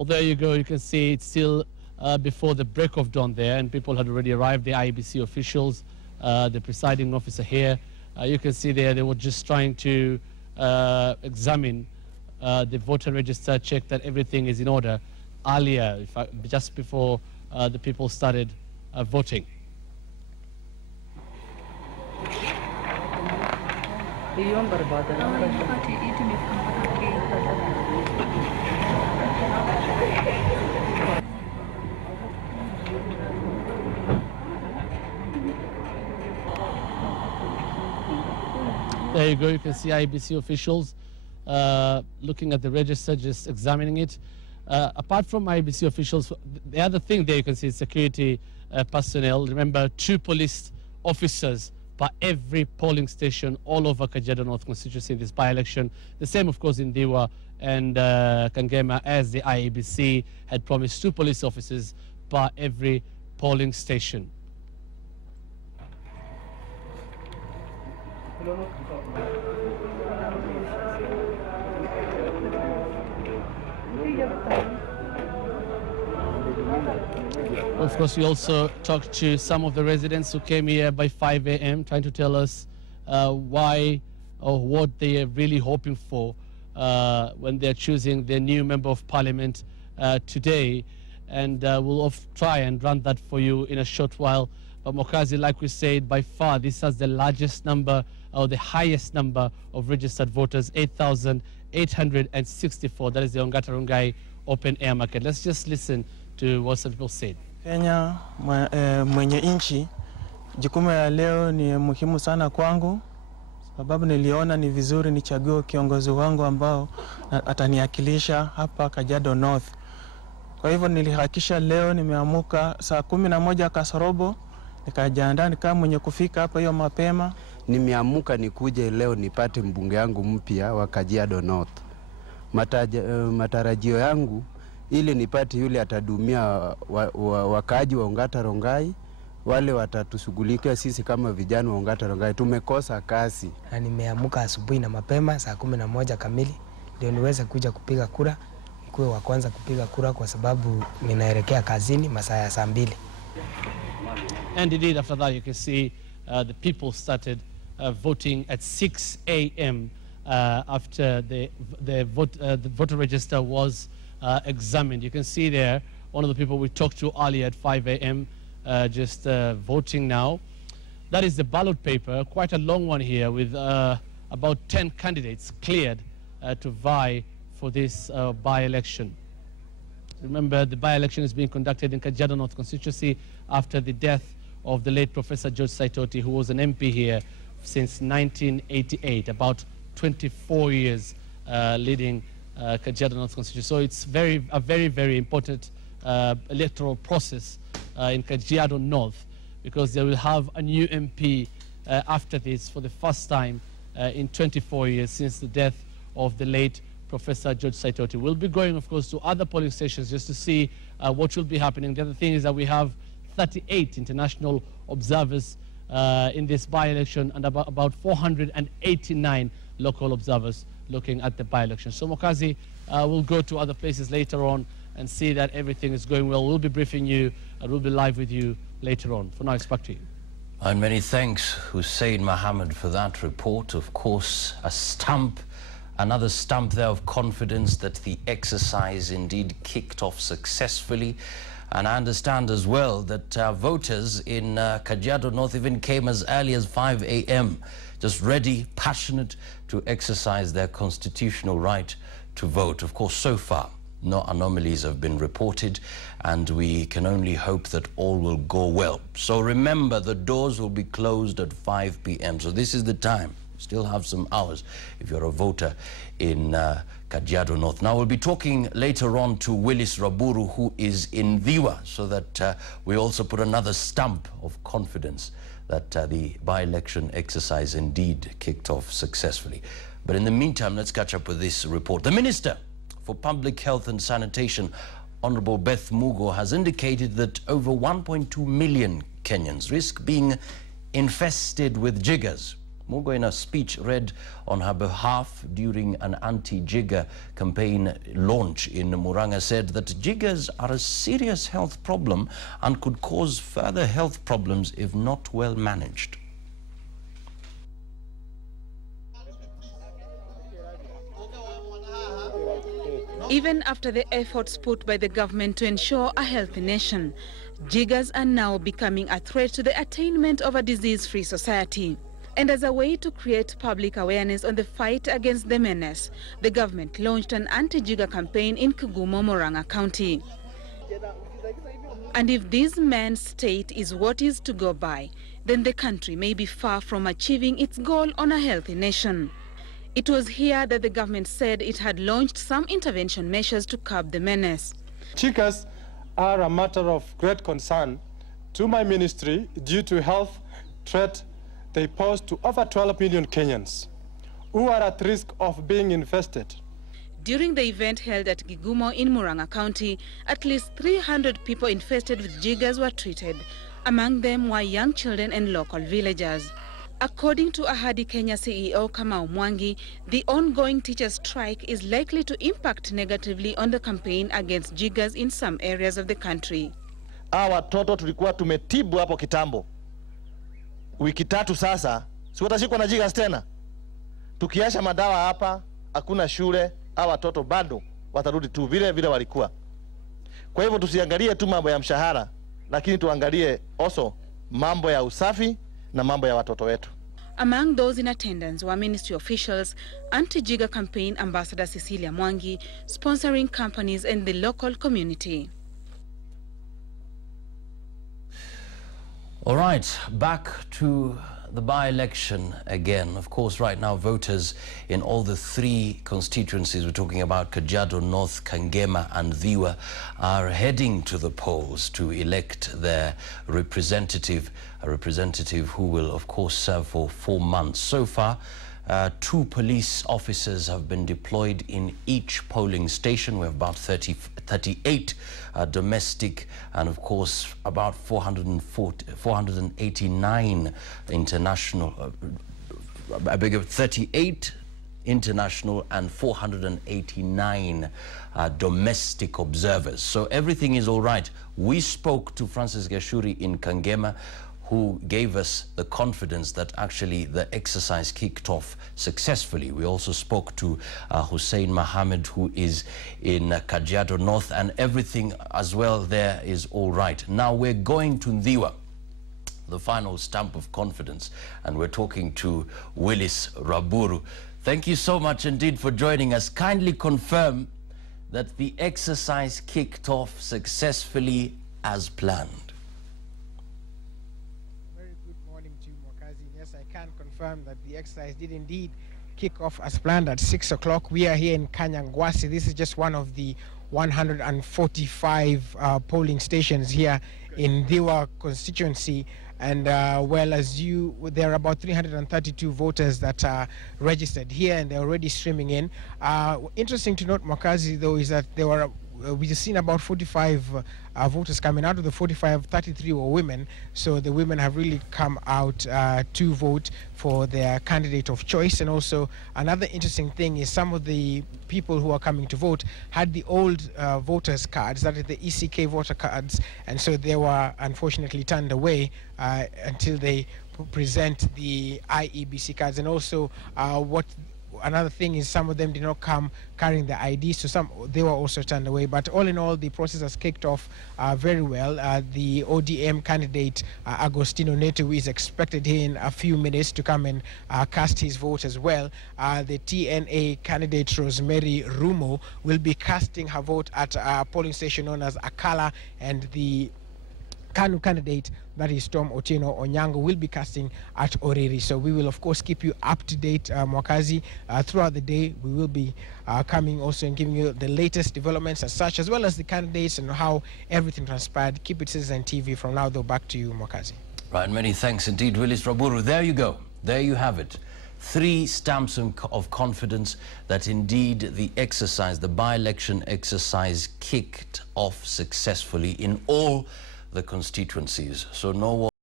Well, there you go. You can see it's still before the break of dawn there, and people had already arrived. The IEBC officials, the presiding officer here. You can see there they were just trying to examine the voter register, check that everything is in order earlier, just before the people started voting. There you go, you can see IEBC officials looking at the register, just examining it. Apart from IEBC officials, the other thing there you can see is security personnel. Remember, 2 police officers per every polling station all over Kajiado North constituency in this by-election. The same, of course, in Diwa and Kangema, as the IEBC had promised 2 police officers per every polling station. Of course, we also talked to some of the residents who came here by 5 a.m. trying to tell us why or what they are really hoping for when they're choosing their new member of parliament today. And we'll try and run that for you in a short while. But Mokazi, like we said, by far this has the largest number or the highest number of registered voters, 8,864. That is the Ongata Rongai open air market. Let's just listen to what some people said. Kenya mwenye inchi, jukumu ya leo ni muhimu sana kwangu, sababu niliona ni vizuri nichague kiongozi wangu ambao ataniakilisha hapa Kajiado North. Kwa hivyo nilihakisha leo nimeamuka saa 11 kasorobo, nikajiandaa nikaa mwenye kufika hapa hiyo mapema. Nimeamuka nikuje leo nipate mbunge yangu mpya wa Kajiado North. Matarajio yangu ili nipate yule atadumia wakaaji wa Ongata Rongai, wale watatushughulikia sisi kama vijana wa Ongata Rongai. Tumekosa kazi. Na nimeamuka asubuhi na mapema saa 11 kamili ndio niweze kuja kupiga kura. Nikuwe wa kwanza kupiga kura kwa sababu ninaelekea kazini masaa ya saa 2. And indeed, after that you can see the people started voting at 6 a.m. After the voter register was examined. You can see there one of the people we talked to earlier at 5 a.m. Just voting now. That is the ballot paper, quite a long one here with about 10 candidates cleared to vie for this by-election. Remember, the by-election is being conducted in Kajiado North constituency after the death of the late Professor George Saitoti, who was an MP here since 1988, about 24 years leading Kajiado North constituency. So it's a very, very important electoral process in Kajiado North, because they will have a new MP after this for the first time in 24 years since the death of the late Professor George Saitoti. We'll be going, of course, to other polling stations just to see what will be happening. The other thing is that we have 38 international observers in this by-election and about 489 local observers looking at the by-election. So Mokazi, we'll go to other places later on and see that everything is going well. We'll be briefing you and we'll be live with you later on. For now, it's back to you. And many thanks, Hussein Mohammed, for that report. Of course, a stamp, another stamp there of confidence that the exercise indeed kicked off successfully. And I understand as well that voters in Kajiado North even came as early as 5 a.m., just ready, passionate to exercise their constitutional right to vote. Of course, so far, no anomalies have been reported, and we can only hope that all will go well. So remember, the doors will be closed at 5 p.m. So this is the time. Still have some hours if you're a voter in Kajiado North. Now we'll be talking later on to Willis Raburu, who is in Diwa, so that we also put another stamp of confidence that the by-election exercise indeed kicked off successfully. But in the meantime, let's catch up with this report. The Minister for Public Health and Sanitation, Honorable Beth Mugo, has indicated that over 1.2 million Kenyans risk being infested with jiggers. Mugo, in a speech read on her behalf during an anti-jigger campaign launch in Murang'a, said that jiggers are a serious health problem and could cause further health problems if not well managed. Even after the efforts put by the government to ensure a healthy nation, jiggers are now becoming a threat to the attainment of a disease-free society. And as a way to create public awareness on the fight against the menace, the government launched an anti-jigger campaign in Kigumo, Murang'a County. And if this man's state is what is to go by, then the country may be far from achieving its goal on a healthy nation. It was here that the government said it had launched some intervention measures to curb the menace. Jiggers are a matter of great concern to my ministry due to health threat they pose to over 12 million Kenyans who are at risk of being infested. During the event held at Kigumo in Murang'a County, at least 300 people infested with jiggers were treated. Among them were young children and local villagers. According to Ahadi Kenya CEO Kamau Mwangi, the ongoing teachers' strike is likely to impact negatively on the campaign against jiggers in some areas of the country. Hawa watoto tulikuwa tumetibu hapo kitambo. Wiki 3 sasa, si watashikwa na jiggers tena. Tukiasha madawa hapa, hakuna shule, hawa watoto bado watarudi tu vile vile walikuwa. Kwa hivyo tusiangalie tu mambo ya mshahara, lakini tuangalie also mambo ya usafi na mambo ya watoto wetu. Among those in attendance were ministry officials, anti-jigger campaign ambassador Cecilia Mwangi, sponsoring companies and the local community. All right, back to the by-election again. Of course, right now, voters in all the 3 constituencies, we're talking about Kajiado North, Kangema and Dhiwa, are heading to the polls to elect their representative, a representative who will, of course, serve for 4 months. So far, 2 police officers have been deployed in each polling station. We have about 38 domestic and, of course, about 489 international, 38 international and 489 domestic observers. So everything is all right. We spoke to Francis Gashuri in Kangema, who gave us the confidence that actually the exercise kicked off successfully. We also spoke to Hussein Mohammed, who is in Kajiado North, and everything as well there is all right. Now we're going to Dhiwa, the final stamp of confidence, and we're talking to Willis Raburu. Thank you so much indeed for joining us. Kindly confirm that the exercise kicked off successfully as planned. Confirm that the exercise did indeed kick off as planned at 6 o'clock. We are here in Kanyangwasi. This is just one of the 145 polling stations here in Dhiwa constituency. And well, there are about 332 voters that are registered here, and they're already streaming in. Interesting to note, Mwakazi, though, is that there were we've seen about 45 voters coming. Out of the 45, 33 were women, so the women have really come out to vote for their candidate of choice. And also another interesting thing is some of the people who are coming to vote had the old voters cards, that is the ECK voter cards, and so they were unfortunately turned away until they present the IEBC cards. And also another thing is some of them did not come carrying the ID, so they were also turned away. But all in all, the process has kicked off very well. The ODM candidate Agostino Neto is expected here in a few minutes to come and cast his vote as well. The TNA candidate Rosemary Rumo will be casting her vote at a polling station known as Akala, and the KANU candidate, that is Tom Otieno Onyango, will be casting at Oriri. So we will, of course, keep you up to date, Mwakazi, throughout the day. We will be coming also and giving you the latest developments as such, as well as the candidates and how everything transpired. Keep it Citizen TV. From now, though, back to you, Mwakazi. Right, many thanks indeed, Willis Raburu. There you go. There you have it. 3 stamps of confidence that indeed the exercise, the by-election exercise, kicked off successfully in all the constituencies. So no